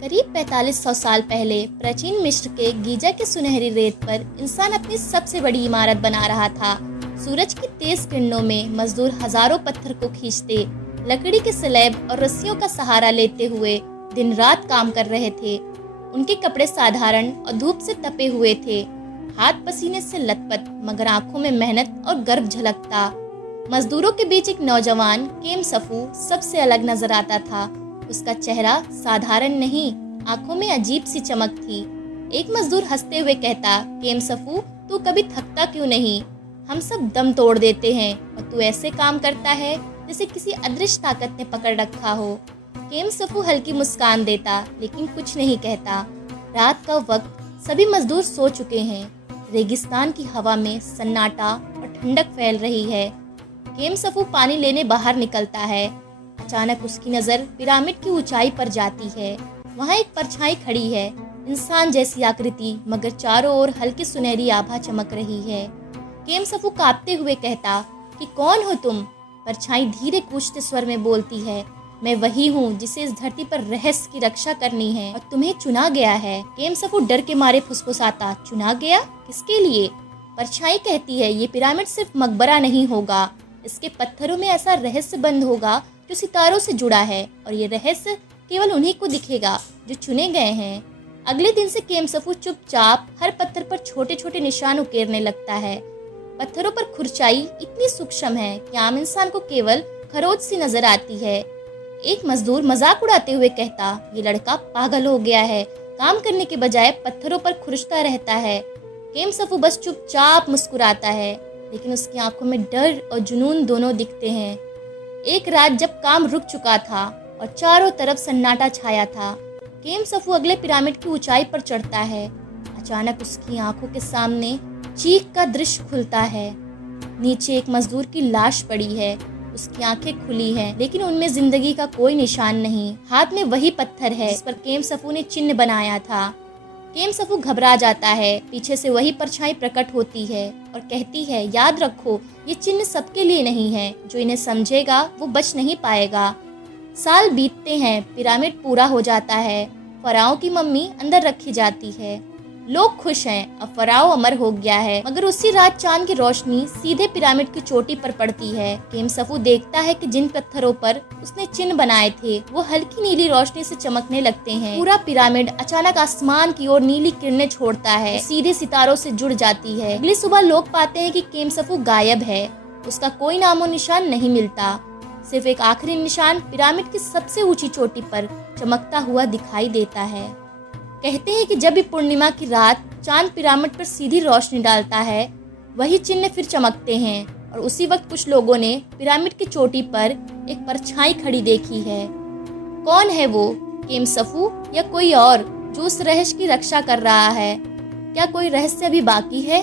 करीब 4500 साल पहले प्राचीन मिस्र के गीजा के सुनहरी रेत पर इंसान अपनी सबसे बड़ी इमारत बना रहा था। सूरज की तेज किरणों में मजदूर हजारों पत्थर को खींचते, लकड़ी के स्लैब और रस्सियों का सहारा लेते हुए दिन रात काम कर रहे थे। उनके कपड़े साधारण और धूप से तपे हुए थे, हाथ पसीने से लथपथ, मगर आंखों में मेहनत और गर्व झलकता। मजदूरों के बीच एक नौजवान केम सफू सबसे अलग नजर आता था। उसका चेहरा साधारण नहीं, आंखों में अजीब सी चमक थी। एक मजदूर हंसते हुए कहता, केम सफू, तू कभी थकता क्यों नहीं? हम सब दम तोड़ देते हैं और तू ऐसे काम करता है जैसे किसी अदृश्य ताकत ने पकड़ रखा हो। केम सफू हल्की मुस्कान देता, लेकिन कुछ नहीं कहता। रात का वक्त, सभी मजदूर सो चुके हैं। रेगिस्तान की हवा में सन्नाटा और ठंडक फैल रही है। केम सफू पानी लेने बाहर निकलता है। अचानक उसकी नज़र पिरामिड की ऊंचाई पर जाती है। वहाँ एक परछाई खड़ी है, इंसान जैसी आकृति, मगर चारों ओर हल्की सुनहरी आभा चमक रही है। केम सफू कांपते हुए कहता कि कौन हो तुम? परछाई धीरे गूंजते स्वर में बोलती है, मैं वही हूँ जिसे इस धरती पर रहस्य की रक्षा करनी है और तुम्हें चुना गया है। केम सफू डर के मारे फुसफुसाता, चुना गया? किसके लिए? परछाई कहती है, ये पिरामिड सिर्फ मकबरा नहीं होगा, इसके पत्थरों में ऐसा रहस्य बंद होगा जो सितारों से जुड़ा है, और ये रहस्य केवल उन्हीं को दिखेगा जो चुने गए हैं। अगले दिन से केम सफू चुपचाप हर पत्थर पर छोटे छोटे निशान उकेरने लगता है। पत्थरों पर खुरचाई इतनी सूक्ष्म है कि आम इंसान को केवल खरोच सी नजर आती है। एक मजदूर मजाक उड़ाते हुए कहता, ये लड़का पागल हो गया है, काम करने के बजाय पत्थरों पर खुरचता रहता है। केम सफू बस चुपचाप मुस्कुराता है, लेकिन उसकी आंखों में डर और जुनून दोनों दिखते हैं। एक रात जब काम रुक चुका था और चारों तरफ सन्नाटा छाया था, केम सफू अगले पिरामिड की ऊंचाई पर चढ़ता है। अचानक उसकी आंखों के सामने चीख का दृश्य खुलता है। नीचे एक मजदूर की लाश पड़ी है। उसकी आंखें खुली हैं, लेकिन उनमें जिंदगी का कोई निशान नहीं। हाथ में वही पत्थर है जिस पर केम सफू ने चिन्ह बनाया था। केम सफू घबरा जाता है। पीछे से वही परछाई प्रकट होती है और कहती है, याद रखो, ये चिन्ह सबके लिए नहीं है। जो इन्हें समझेगा वो बच नहीं पाएगा। साल बीतते हैं, पिरामिड पूरा हो जाता है। फराओ की मम्मी अंदर रखी जाती है। लोग खुश हैं, अब फराओ अमर हो गया है। मगर उसी रात चांद की रोशनी सीधे पिरामिड की चोटी पर पड़ती है। केम सफू देखता है कि जिन पत्थरों पर उसने चिन्ह बनाए थे वो हल्की नीली रोशनी से चमकने लगते हैं। पूरा पिरामिड अचानक आसमान की ओर नीली किरणें छोड़ता है, सीधे सितारों से जुड़ जाती है। अगली सुबह लोग पाते हैं कि केम सफू गायब है। उसका कोई नामो निशान नहीं मिलता। सिर्फ एक आखिरी निशान पिरामिड की सबसे ऊंची चोटी पर चमकता हुआ दिखाई देता है। कहते हैं कि जब भी पूर्णिमा की रात चांद पिरामिड पर सीधी रोशनी डालता है, वही चिन्ह फिर चमकते हैं। और उसी वक्त कुछ लोगों ने पिरामिड की चोटी पर एक परछाई खड़ी देखी है। कौन है वो? केम सफू या कोई और जो उस रहस्य की रक्षा कर रहा है? क्या कोई रहस्य अभी बाकी है?